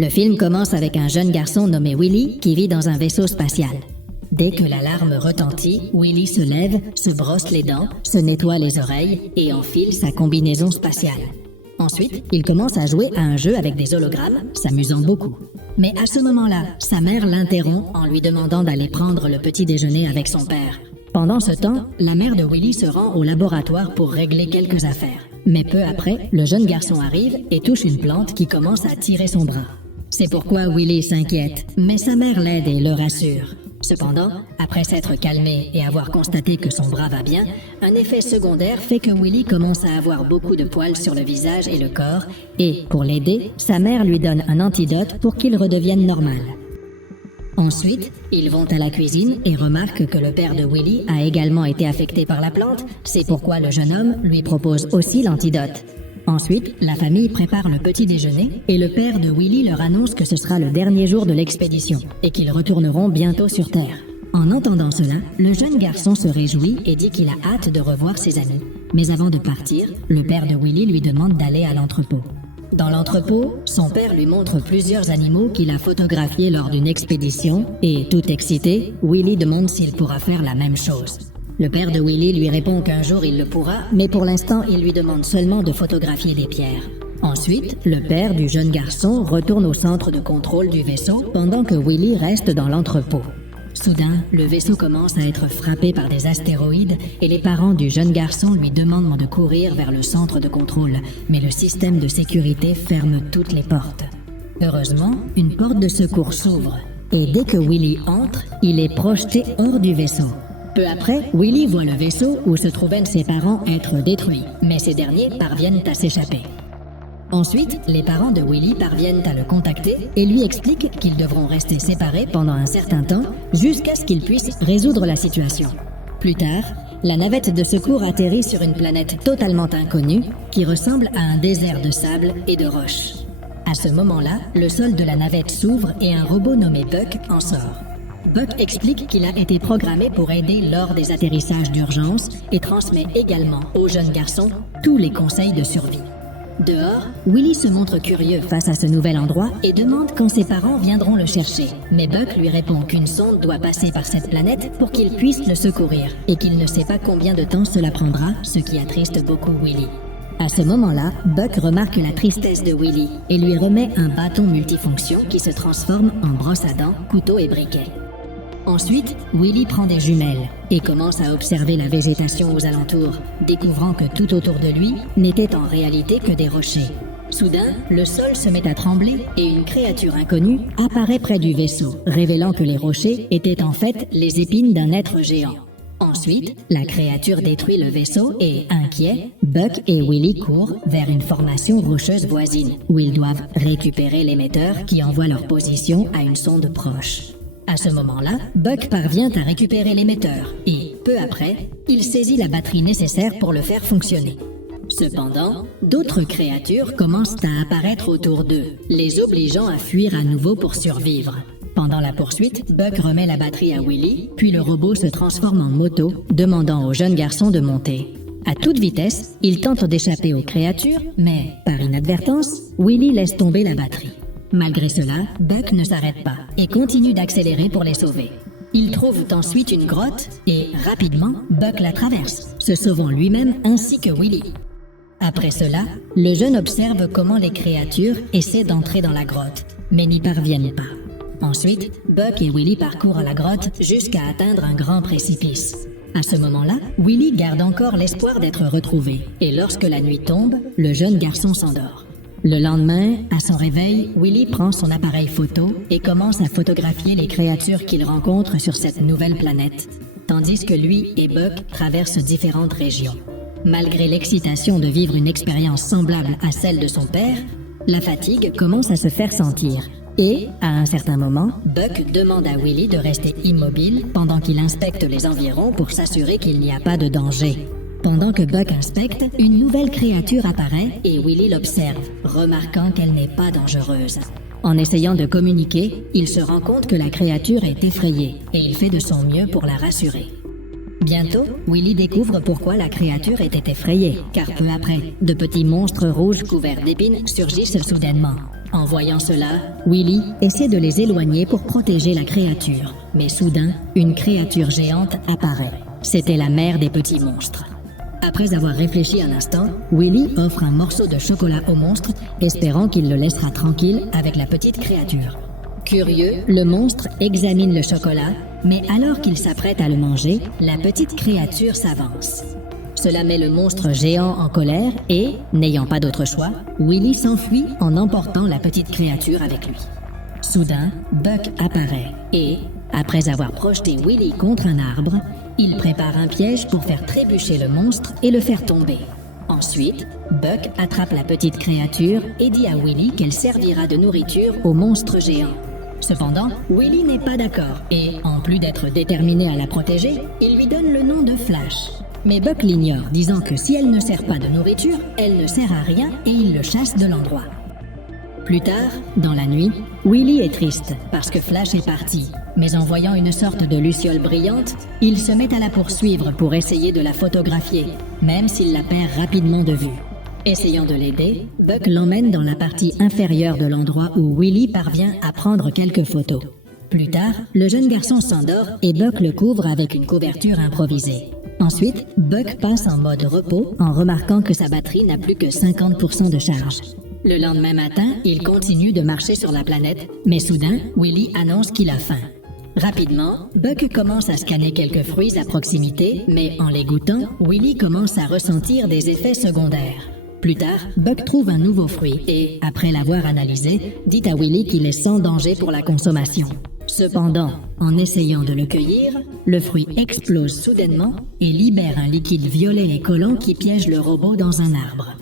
Le film commence avec un jeune garçon nommé Willy qui vit dans un vaisseau spatial. Dès que l'alarme retentit, Willy se lève, se brosse les dents, se nettoie les oreilles et enfile sa combinaison spatiale. Ensuite, il commence à jouer à un jeu avec des hologrammes, s'amusant beaucoup. Mais à ce moment-là, sa mère l'interrompt en lui demandant d'aller prendre le petit déjeuner avec son père. Pendant ce temps, la mère de Willy se rend au laboratoire pour régler quelques affaires. Mais peu après, le jeune garçon arrive et touche une plante qui commence à tirer son bras. C'est pourquoi Willy s'inquiète, mais sa mère l'aide et le rassure. Cependant, après s'être calmé et avoir constaté que son bras va bien, un effet secondaire fait que Willy commence à avoir beaucoup de poils sur le visage et le corps, et, pour l'aider, sa mère lui donne un antidote pour qu'il redevienne normal. Ensuite, ils vont à la cuisine et remarquent que le père de Willy a également été affecté par la plante, c'est pourquoi le jeune homme lui propose aussi l'antidote. Ensuite, la famille prépare le petit déjeuner et le père de Willy leur annonce que ce sera le dernier jour de l'expédition et qu'ils retourneront bientôt sur Terre. En entendant cela, le jeune garçon se réjouit et dit qu'il a hâte de revoir ses amis. Mais avant de partir, le père de Willy lui demande d'aller à l'entrepôt. Dans l'entrepôt, son père lui montre plusieurs animaux qu'il a photographiés lors d'une expédition et, tout excité, Willy demande s'il pourra faire la même chose. Le père de Willy lui répond qu'un jour il le pourra, mais pour l'instant il lui demande seulement de photographier des pierres. Ensuite, le père du jeune garçon retourne au centre de contrôle du vaisseau pendant que Willy reste dans l'entrepôt. Soudain, le vaisseau commence à être frappé par des astéroïdes et les parents du jeune garçon lui demandent de courir vers le centre de contrôle, mais le système de sécurité ferme toutes les portes. Heureusement, une porte de secours s'ouvre et dès que Willy entre, il est projeté hors du vaisseau. Peu après, Willy voit le vaisseau où se trouvaient ses parents être détruits, mais ces derniers parviennent à s'échapper. Ensuite, les parents de Willy parviennent à le contacter et lui expliquent qu'ils devront rester séparés pendant un certain temps jusqu'à ce qu'ils puissent résoudre la situation. Plus tard, la navette de secours atterrit sur une planète totalement inconnue qui ressemble à un désert de sable et de roches. À ce moment-là, le sol de la navette s'ouvre et un robot nommé Buck en sort. Buck explique qu'il a été programmé pour aider lors des atterrissages d'urgence et transmet également au jeune garçon tous les conseils de survie. Dehors, Willy se montre curieux face à ce nouvel endroit et demande quand ses parents viendront le chercher. Mais Buck lui répond qu'une sonde doit passer par cette planète pour qu'il puisse le secourir et qu'il ne sait pas combien de temps cela prendra, ce qui attriste beaucoup Willy. À ce moment-là, Buck remarque la tristesse de Willy et lui remet un bâton multifonction qui se transforme en brosse à dents, couteau et briquet. Ensuite, Willy prend des jumelles et commence à observer la végétation aux alentours, découvrant que tout autour de lui n'était en réalité que des rochers. Soudain, le sol se met à trembler et une créature inconnue apparaît près du vaisseau, révélant que les rochers étaient en fait les épines d'un être géant. Ensuite, la créature détruit le vaisseau et, inquiets, Buck et Willy courent vers une formation rocheuse voisine, où ils doivent récupérer l'émetteur qui envoie leur position à une sonde proche. À ce moment-là, Buck parvient à récupérer l'émetteur et, peu après, il saisit la batterie nécessaire pour le faire fonctionner. Cependant, d'autres créatures commencent à apparaître autour d'eux, les obligeant à fuir à nouveau pour survivre. Pendant la poursuite, Buck remet la batterie à Willy, puis le robot se transforme en moto, demandant au jeune garçon de monter. À toute vitesse, il tente d'échapper aux créatures, mais, par inadvertance, Willy laisse tomber la batterie. Malgré cela, Buck ne s'arrête pas et continue d'accélérer pour les sauver. Ils trouvent ensuite une grotte et, rapidement, Buck la traverse, se sauvant lui-même ainsi que Willy. Après cela, le jeune observe comment les créatures essaient d'entrer dans la grotte, mais n'y parviennent pas. Ensuite, Buck et Willy parcourent la grotte jusqu'à atteindre un grand précipice. À ce moment-là, Willy garde encore l'espoir d'être retrouvé, et lorsque la nuit tombe, le jeune garçon s'endort. Le lendemain, à son réveil, Willy prend son appareil photo et commence à photographier les créatures qu'il rencontre sur cette nouvelle planète, tandis que lui et Buck traversent différentes régions. Malgré l'excitation de vivre une expérience semblable à celle de son père, la fatigue commence à se faire sentir. Et, à un certain moment, Buck demande à Willy de rester immobile pendant qu'il inspecte les environs pour s'assurer qu'il n'y a pas de danger. Pendant que Buck inspecte, une nouvelle créature apparaît et Willy l'observe, remarquant qu'elle n'est pas dangereuse. En essayant de communiquer, il se rend compte que la créature est effrayée et il fait de son mieux pour la rassurer. Bientôt, Willy découvre pourquoi la créature était effrayée, car peu après, de petits monstres rouges couverts d'épines surgissent soudainement. En voyant cela, Willy essaie de les éloigner pour protéger la créature. Mais soudain, une créature géante apparaît. C'était la mère des petits monstres. Après avoir réfléchi un instant, Willy offre un morceau de chocolat au monstre, espérant qu'il le laissera tranquille avec la petite créature. Curieux, le monstre examine le chocolat, mais alors qu'il s'apprête à le manger, la petite créature s'avance. Cela met le monstre géant en colère et, n'ayant pas d'autre choix, Willy s'enfuit en emportant la petite créature avec lui. Soudain, Buck apparaît et, après avoir projeté Willy contre un arbre, il prépare un piège pour faire trébucher le monstre et le faire tomber. Ensuite, Buck attrape la petite créature et dit à Willy qu'elle servira de nourriture au monstre géant. Cependant, Willy n'est pas d'accord et, en plus d'être déterminé à la protéger, il lui donne le nom de Flash. Mais Buck l'ignore, disant que si elle ne sert pas de nourriture, elle ne sert à rien et il le chasse de l'endroit. Plus tard, dans la nuit, Willy est triste parce que Flash est parti. Mais en voyant une sorte de luciole brillante, il se met à la poursuivre pour essayer de la photographier, même s'il la perd rapidement de vue. Essayant de l'aider, Buck l'emmène dans la partie inférieure de l'endroit où Willy parvient à prendre quelques photos. Plus tard, le jeune garçon s'endort et Buck le couvre avec une couverture improvisée. Ensuite, Buck passe en mode repos en remarquant que sa batterie n'a plus que 50% de charge. Le lendemain matin, il continue de marcher sur la planète, mais soudain, Willy annonce qu'il a faim. Rapidement, Buck commence à scanner quelques fruits à proximité, mais en les goûtant, Willy commence à ressentir des effets secondaires. Plus tard, Buck trouve un nouveau fruit et, après l'avoir analysé, dit à Willy qu'il est sans danger pour la consommation. Cependant, en essayant de le cueillir, le fruit explose soudainement et libère un liquide violet et collant qui piège le robot dans un arbre.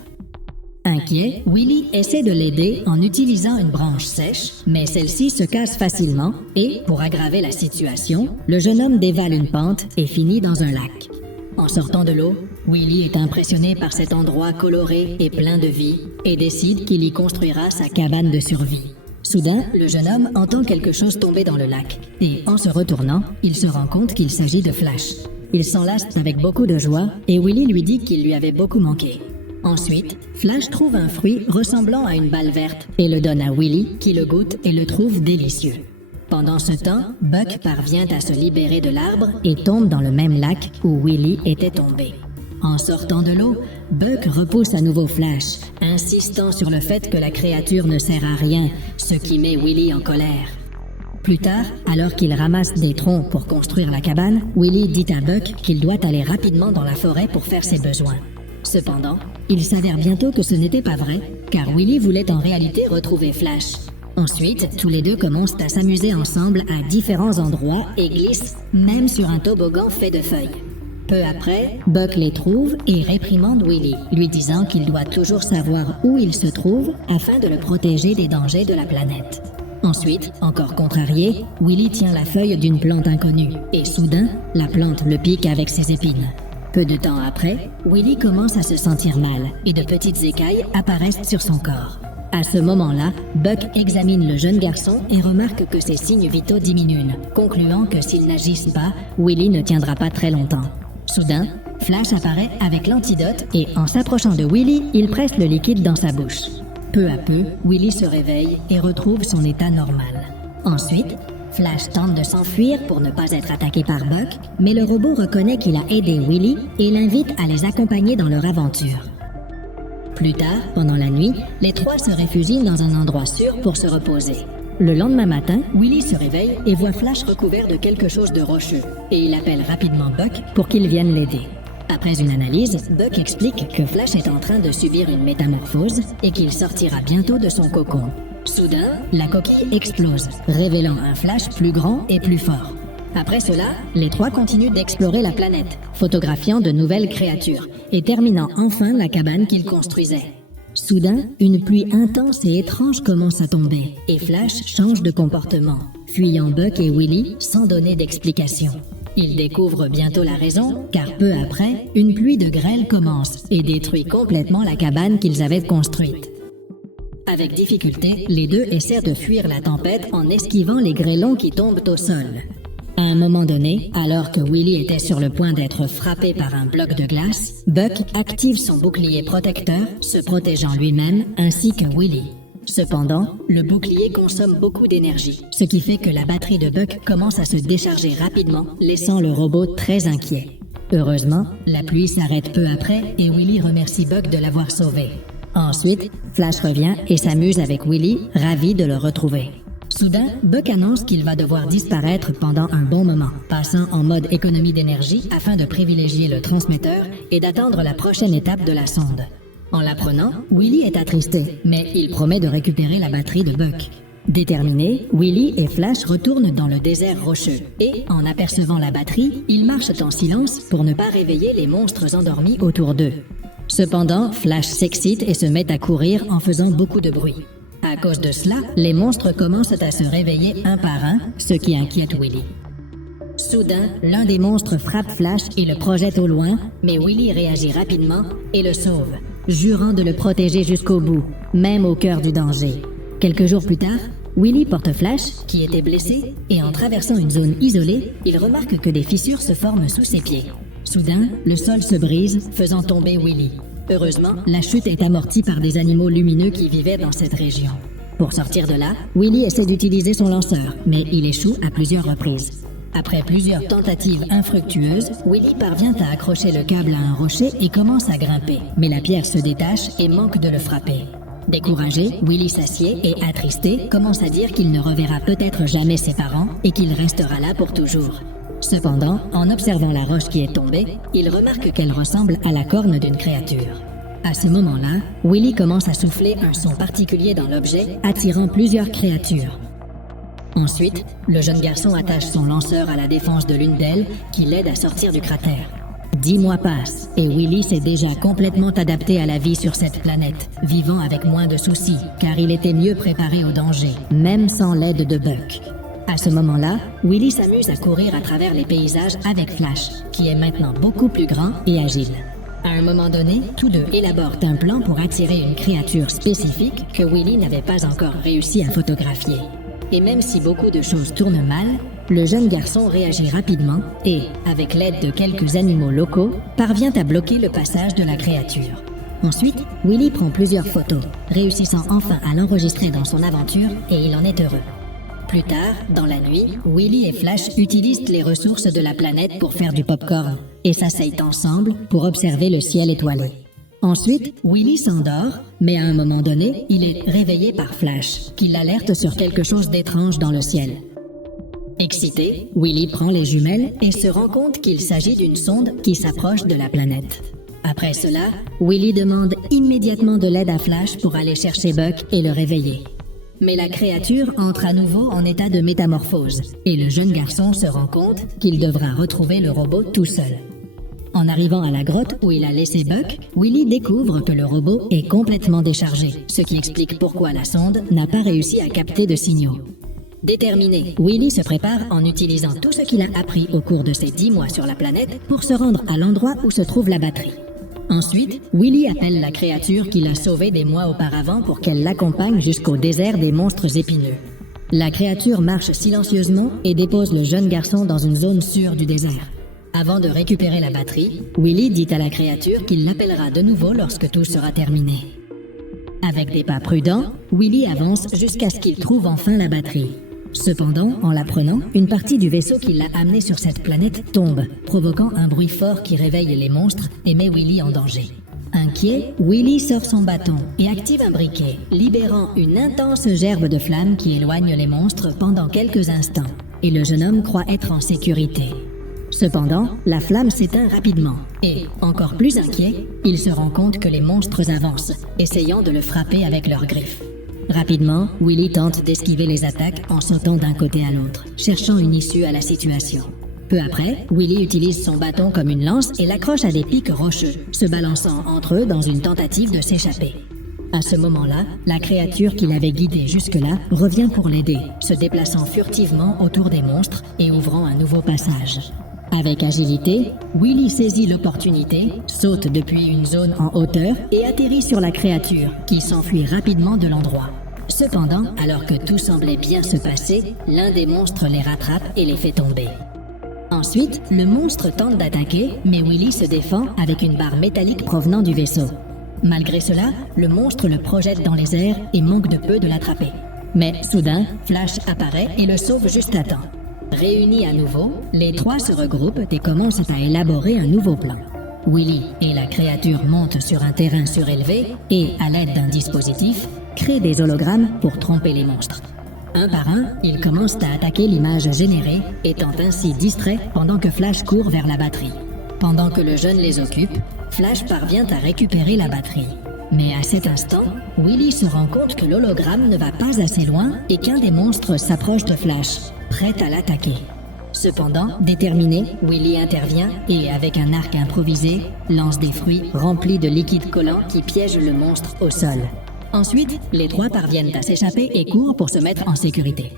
Inquiet, Willy essaie de l'aider en utilisant une branche sèche, mais celle-ci se casse facilement et, pour aggraver la situation, le jeune homme dévale une pente et finit dans un lac. En sortant de l'eau, Willy est impressionné par cet endroit coloré et plein de vie et décide qu'il y construira sa cabane de survie. Soudain, le jeune homme entend quelque chose tomber dans le lac et, en se retournant, il se rend compte qu'il s'agit de Flash. Il s'enlace avec beaucoup de joie et Willy lui dit qu'il lui avait beaucoup manqué. Ensuite, Flash trouve un fruit ressemblant à une balle verte et le donne à Willy qui le goûte et le trouve délicieux. Pendant ce temps, Buck parvient à se libérer de l'arbre et tombe dans le même lac où Willy était tombé. En sortant de l'eau, Buck repousse à nouveau Flash, insistant sur le fait que la créature ne sert à rien, ce qui met Willy en colère. Plus tard, alors qu'il ramasse des troncs pour construire la cabane, Willy dit à Buck qu'il doit aller rapidement dans la forêt pour faire ses besoins. Cependant, il s'avère bientôt que ce n'était pas vrai, car Willy voulait en réalité retrouver Flash. Ensuite, tous les deux commencent à s'amuser ensemble à différents endroits et glissent, même sur un toboggan fait de feuilles. Peu après, Buck les trouve et réprimande Willy, lui disant qu'il doit toujours savoir où il se trouve afin de le protéger des dangers de la planète. Ensuite, encore contrarié, Willy tient la feuille d'une plante inconnue et soudain, la plante le pique avec ses épines. Peu de temps après, Willy commence à se sentir mal et de petites écailles apparaissent sur son corps. À ce moment-là, Buck examine le jeune garçon et remarque que ses signes vitaux diminuent, concluant que s'ils n'agissent pas, Willy ne tiendra pas très longtemps. Soudain, Flash apparaît avec l'antidote et en s'approchant de Willy, il presse le liquide dans sa bouche. Peu à peu, Willy se réveille et retrouve son état normal. Ensuite, Flash tente de s'enfuir pour ne pas être attaqué par Buck, mais le robot reconnaît qu'il a aidé Willy et l'invite à les accompagner dans leur aventure. Plus tard, pendant la nuit, les trois se réfugient dans un endroit sûr pour se reposer. Le lendemain matin, Willy se réveille et voit Flash recouvert de quelque chose de rocheux, et il appelle rapidement Buck pour qu'il vienne l'aider. Après une analyse, Buck explique que Flash est en train de subir une métamorphose et qu'il sortira bientôt de son cocon. Soudain, la coquille explose, révélant un Flash plus grand et plus fort. Après cela, les trois continuent d'explorer la planète, photographiant de nouvelles créatures et terminant enfin la cabane qu'ils construisaient. Soudain, une pluie intense et étrange commence à tomber et Flash change de comportement, fuyant Buck et Willy sans donner d'explication. Ils découvrent bientôt la raison, car peu après, une pluie de grêle commence et détruit complètement la cabane qu'ils avaient construite. Avec difficulté, les deux essaient de fuir la tempête en esquivant les grêlons qui tombent au sol. À un moment donné, alors que Willy était sur le point d'être frappé par un bloc de glace, Buck active son bouclier protecteur, se protégeant lui-même ainsi que Willy. Cependant, le bouclier consomme beaucoup d'énergie, ce qui fait que la batterie de Buck commence à se décharger rapidement, laissant le robot très inquiet. Heureusement, la pluie s'arrête peu après et Willy remercie Buck de l'avoir sauvé. Ensuite, Flash revient et s'amuse avec Willy, ravi de le retrouver. Soudain, Buck annonce qu'il va devoir disparaître pendant un bon moment, passant en mode économie d'énergie afin de privilégier le transmetteur et d'attendre la prochaine étape de la sonde. En l'apprenant, Willy est attristé, mais il promet de récupérer la batterie de Buck. Déterminés, Willy et Flash retournent dans le désert rocheux et, en apercevant la batterie, ils marchent en silence pour ne pas réveiller les monstres endormis autour d'eux. Cependant, Flash s'excite et se met à courir en faisant beaucoup de bruit. À cause de cela, les monstres commencent à se réveiller un par un, ce qui inquiète Willy. Soudain, l'un des monstres frappe Flash et le projette au loin, mais Willy réagit rapidement et le sauve, jurant de le protéger jusqu'au bout, même au cœur du danger. Quelques jours plus tard, Willy porte Flash, qui était blessé, et en traversant une zone isolée, il remarque que des fissures se forment sous ses pieds. Soudain, le sol se brise, faisant tomber Willy. Heureusement, la chute est amortie par des animaux lumineux qui vivaient dans cette région. Pour sortir de là, Willy essaie d'utiliser son lanceur, mais il échoue à plusieurs reprises. Après plusieurs tentatives infructueuses, Willy parvient à accrocher le câble à un rocher et commence à grimper, mais la pierre se détache et manque de le frapper. Découragé, Willy s'assied et, attristé, commence à dire qu'il ne reverra peut-être jamais ses parents et qu'il restera là pour toujours. Cependant, en observant la roche qui est tombée, il remarque qu'elle ressemble à la corne d'une créature. À ce moment-là, Willy commence à souffler un son particulier dans l'objet, attirant plusieurs créatures. Ensuite, le jeune garçon attache son lanceur à la défense de l'une d'elles, qui l'aide à sortir du cratère. 10 mois passent, et Willy s'est déjà complètement adapté à la vie sur cette planète, vivant avec moins de soucis, car il était mieux préparé au danger, même sans l'aide de Buck. À ce moment-là, Willy s'amuse à courir à travers les paysages avec Flash, qui est maintenant beaucoup plus grand et agile. À un moment donné, tous deux élaborent un plan pour attirer une créature spécifique que Willy n'avait pas encore réussi à photographier. Et même si beaucoup de choses tournent mal, le jeune garçon réagit rapidement et, avec l'aide de quelques animaux locaux, parvient à bloquer le passage de la créature. Ensuite, Willy prend plusieurs photos, réussissant enfin à l'enregistrer dans son aventure et il en est heureux. Plus tard, dans la nuit, Willy et Flash utilisent les ressources de la planète pour faire du pop-corn et s'asseyent ensemble pour observer le ciel étoilé. Ensuite, Willy s'endort, mais à un moment donné, il est réveillé par Flash, qui l'alerte sur quelque chose d'étrange dans le ciel. Excité, Willy prend les jumelles et se rend compte qu'il s'agit d'une sonde qui s'approche de la planète. Après cela, Willy demande immédiatement de l'aide à Flash pour aller chercher Buck et le réveiller. Mais la créature entre à nouveau en état de métamorphose, et le jeune garçon se rend compte qu'il devra retrouver le robot tout seul. En arrivant à la grotte où il a laissé Buck, Willy découvre que le robot est complètement déchargé, ce qui explique pourquoi la sonde n'a pas réussi à capter de signaux. Déterminé, Willy se prépare en utilisant tout ce qu'il a appris au cours de ses 10 mois sur la planète pour se rendre à l'endroit où se trouve la batterie. Ensuite, Willy appelle la créature qu'il a sauvée des mois auparavant pour qu'elle l'accompagne jusqu'au désert des monstres épineux. La créature marche silencieusement et dépose le jeune garçon dans une zone sûre du désert. Avant de récupérer la batterie, Willy dit à la créature qu'il l'appellera de nouveau lorsque tout sera terminé. Avec des pas prudents, Willy avance jusqu'à ce qu'il trouve enfin la batterie. Cependant, en la prenant, une partie du vaisseau qui l'a amené sur cette planète tombe, provoquant un bruit fort qui réveille les monstres et met Willy en danger. Inquiet, Willy sort son bâton et active un briquet, libérant une intense gerbe de flammes qui éloigne les monstres pendant quelques instants, et le jeune homme croit être en sécurité. Cependant, la flamme s'éteint rapidement, et, encore plus inquiet, il se rend compte que les monstres avancent, essayant de le frapper avec leurs griffes. Rapidement, Willy tente d'esquiver les attaques en sautant d'un côté à l'autre, cherchant une issue à la situation. Peu après, Willy utilise son bâton comme une lance et l'accroche à des pics rocheux, se balançant entre eux dans une tentative de s'échapper. À ce moment-là, la créature qui l'avait guidé jusque-là revient pour l'aider, se déplaçant furtivement autour des monstres et ouvrant un nouveau passage. Avec agilité, Willy saisit l'opportunité, saute depuis une zone en hauteur et atterrit sur la créature, qui s'enfuit rapidement de l'endroit. Cependant, alors que tout semblait bien se passer, l'un des monstres les rattrape et les fait tomber. Ensuite, le monstre tente d'attaquer, mais Willy se défend avec une barre métallique provenant du vaisseau. Malgré cela, le monstre le projette dans les airs et manque de peu de l'attraper. Mais soudain, Flash apparaît et le sauve juste à temps. Réunis à nouveau, les trois se regroupent et commencent à élaborer un nouveau plan. Willy et la créature montent sur un terrain surélevé et, à l'aide d'un dispositif, créent des hologrammes pour tromper les monstres. Un par un, ils commencent à attaquer l'image générée, étant ainsi distraits pendant que Flash court vers la batterie. Pendant que le jeune les occupe, Flash parvient à récupérer la batterie. Mais à cet instant, Willy se rend compte que l'hologramme ne va pas assez loin et qu'un des monstres s'approche de Flash, prêt à l'attaquer. Cependant, déterminé, Willy intervient et, avec un arc improvisé, lance des fruits remplis de liquide collant qui piègent le monstre au sol. Ensuite, les trois parviennent à s'échapper et courent pour se mettre en sécurité.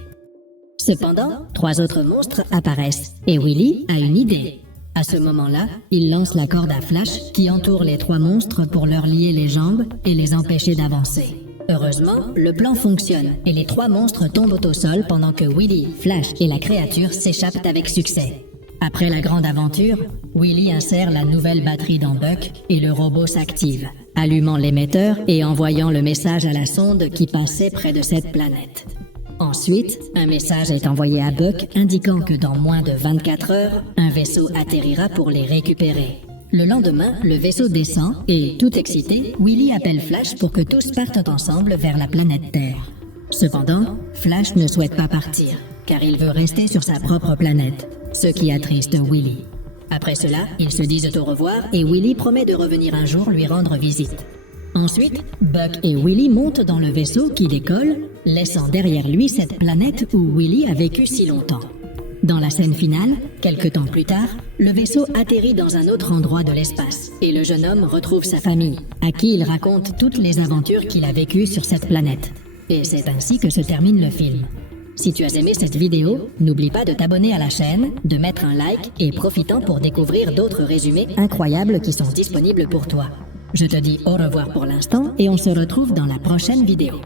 Cependant, trois autres monstres apparaissent et Willy a une idée. À ce moment-là, il lance la corde à Flash qui entoure les trois monstres pour leur lier les jambes et les empêcher d'avancer. Heureusement, le plan fonctionne et les trois monstres tombent au sol pendant que Willy, Flash et la créature s'échappent avec succès. Après la grande aventure, Willy insère la nouvelle batterie dans Buck et le robot s'active, allumant l'émetteur et envoyant le message à la sonde qui passait près de cette planète. Ensuite, un message est envoyé à Buck indiquant que dans moins de 24 heures, un vaisseau atterrira pour les récupérer. Le lendemain, le vaisseau descend et, tout excité, Willy appelle Flash pour que tous partent ensemble vers la planète Terre. Cependant, Flash ne souhaite pas partir, car il veut rester sur sa propre planète, ce qui attriste Willy. Après cela, ils se disent au revoir et Willy promet de revenir un jour lui rendre visite. Ensuite, Buck et Willy montent dans le vaisseau qui décolle, laissant derrière lui cette planète où Willy a vécu si longtemps. Dans la scène finale, quelque temps plus tard, le vaisseau atterrit dans un autre endroit de l'espace et le jeune homme retrouve sa famille, à qui il raconte toutes les aventures qu'il a vécues sur cette planète. Et c'est ainsi que se termine le film. Si tu as aimé cette vidéo, n'oublie pas de t'abonner à la chaîne, de mettre un like et profitant pour découvrir d'autres résumés incroyables qui sont disponibles pour toi. Je te dis au revoir pour l'instant et on se retrouve dans la prochaine vidéo.